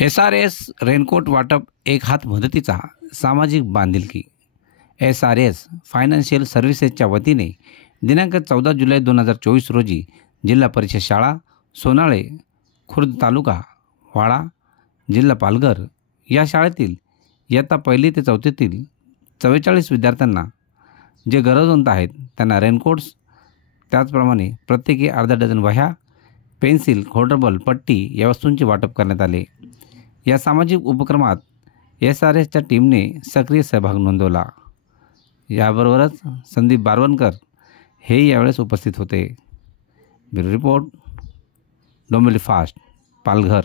SRS raincoat वाटप एक हात मदतीचा सामाजिक बांधिलकी. SRS फायनान्शियल सर्व्हिसेसच्या वतीने दिनांक 14 जुलै 2024 रोजी जिल्हा परिषद शाळा सोनाळे खुर्द तालुका वाडा जिल्हा पालघर या शाळेतील इयत्ता 1ली ते 4थीतील 44 विद्यार्थ्यांना जे गरजवंत आहेत त्यांना रेनकोट्स, त्याचप्रमाणे प्रत्येकी अर्धा डझन वह्या, पेन्सिल, खोडरबर, पट्टी या वस्तूंचे वाटप करण्यात आले. या सामाजिक उपक्रमात SRSच्या टीमने सक्रिय सहभाग नोंदवला. याबरोबरच संदीप बारवणकर हे यावेळेस उपस्थित होते. Bureau report, Dombivli fast, Palghar.